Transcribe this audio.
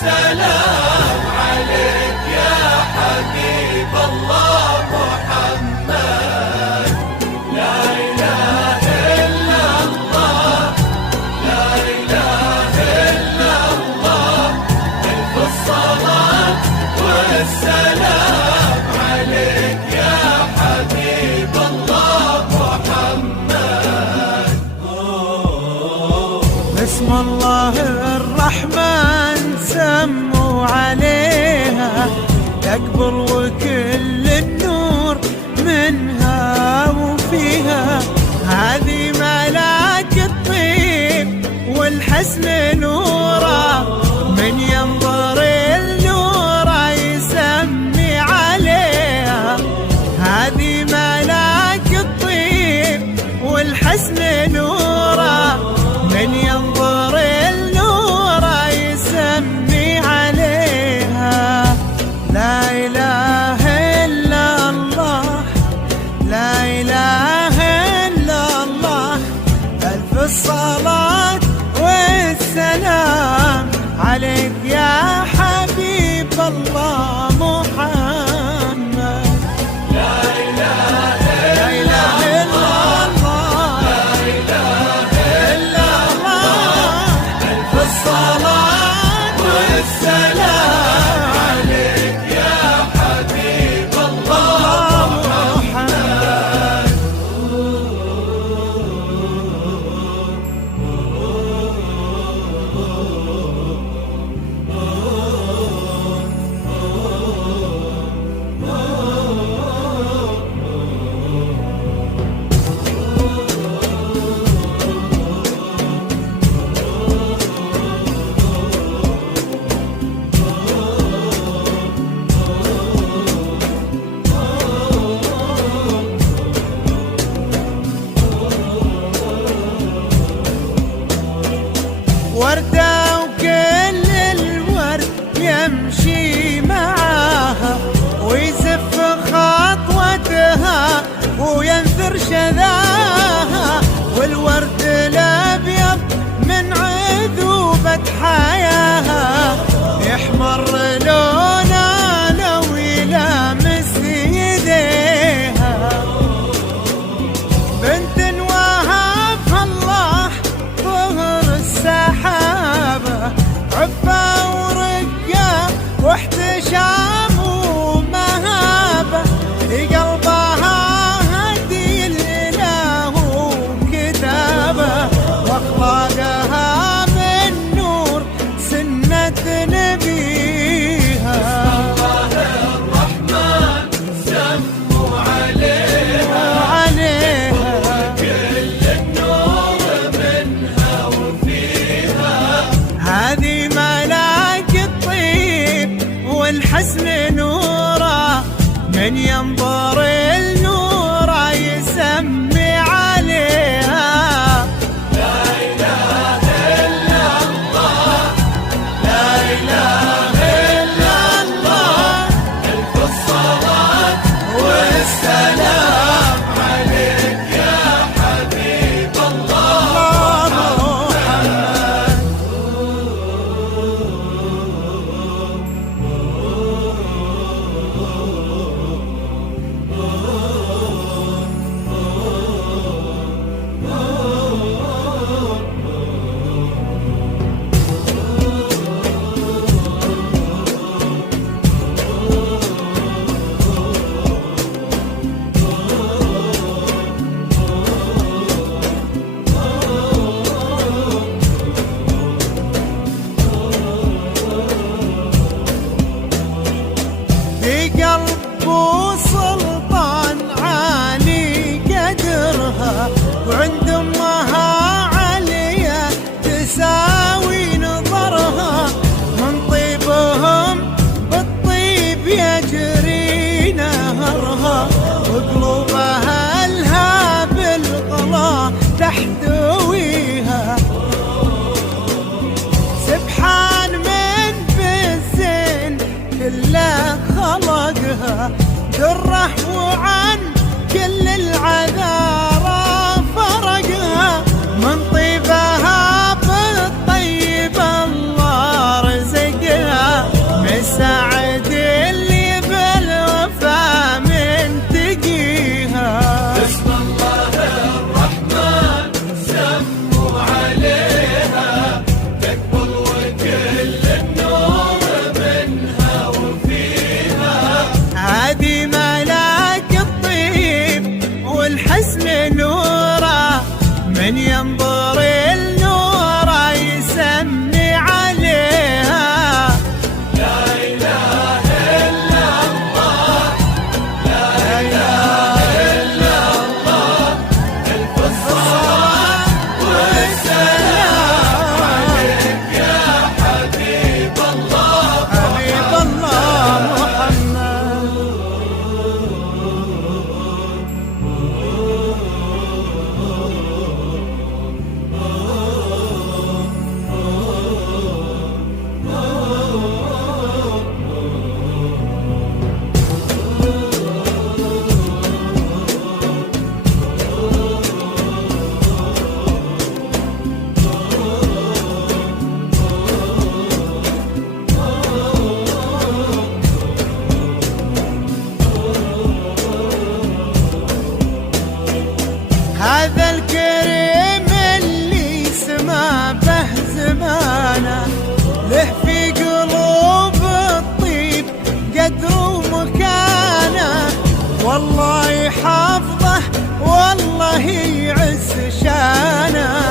والسلام عليك يا حبيب الله محمد. لا إله إلا الله، لا إله إلا الله، ألف الصلاة والسلام عليك يا حبيب الله محمد. بسم الله الرحمن سموا عليها تكبر وكل النور منها وفيها، هذه ملاك الطيب والحسن نورا، من ينظر النورا يسمي عليها، هذه ملاك الطيب والحسن نورا، من ينظر النور يسمي عليها. لا إله إلا الله، لا إله إلا الله، ألف الصلاة والسلام عليك يا حبيب الله محمد. لا إله لا إله إلا الله، لا إله إلا الله، ألف الصلاة والسلام عليك يا حبيب الله محمد. وردة وكل الورد يمشي معاها، ويزف خطوتها وينثر شذاها، والورد الأبيض من عذوبة حياها يحمر لونه لو يلامس يديها، بنت وهبها الله ظهر السحابة، عفة ورقة واحتشام ومهابة، لقلبها هدي الإله وكتابة، واخلاقها من نور سنة نبيها. الله الرحمن سموا عليها كل النور منها وفيها، هذه ملاك الطيب والحسن نورا، من ينظر النور يسمي عليها. لا إله إلا الله، لا إله إلا الله، ألف الصلاة والسلام عليك يا حبيب الله محمد. في قلب سلطان عالي قدرها، وعند امها عليا تساوي نظرها، من طيبهم بالطيب يجري نهرها، وقلوبها لها بالغلا تحتويها، سبحان من بالزين كله خلقها، دره وعن كل العذارى فرقها، من طيبها بالطيب الله رزقها. يحفظه والله يعز شانه.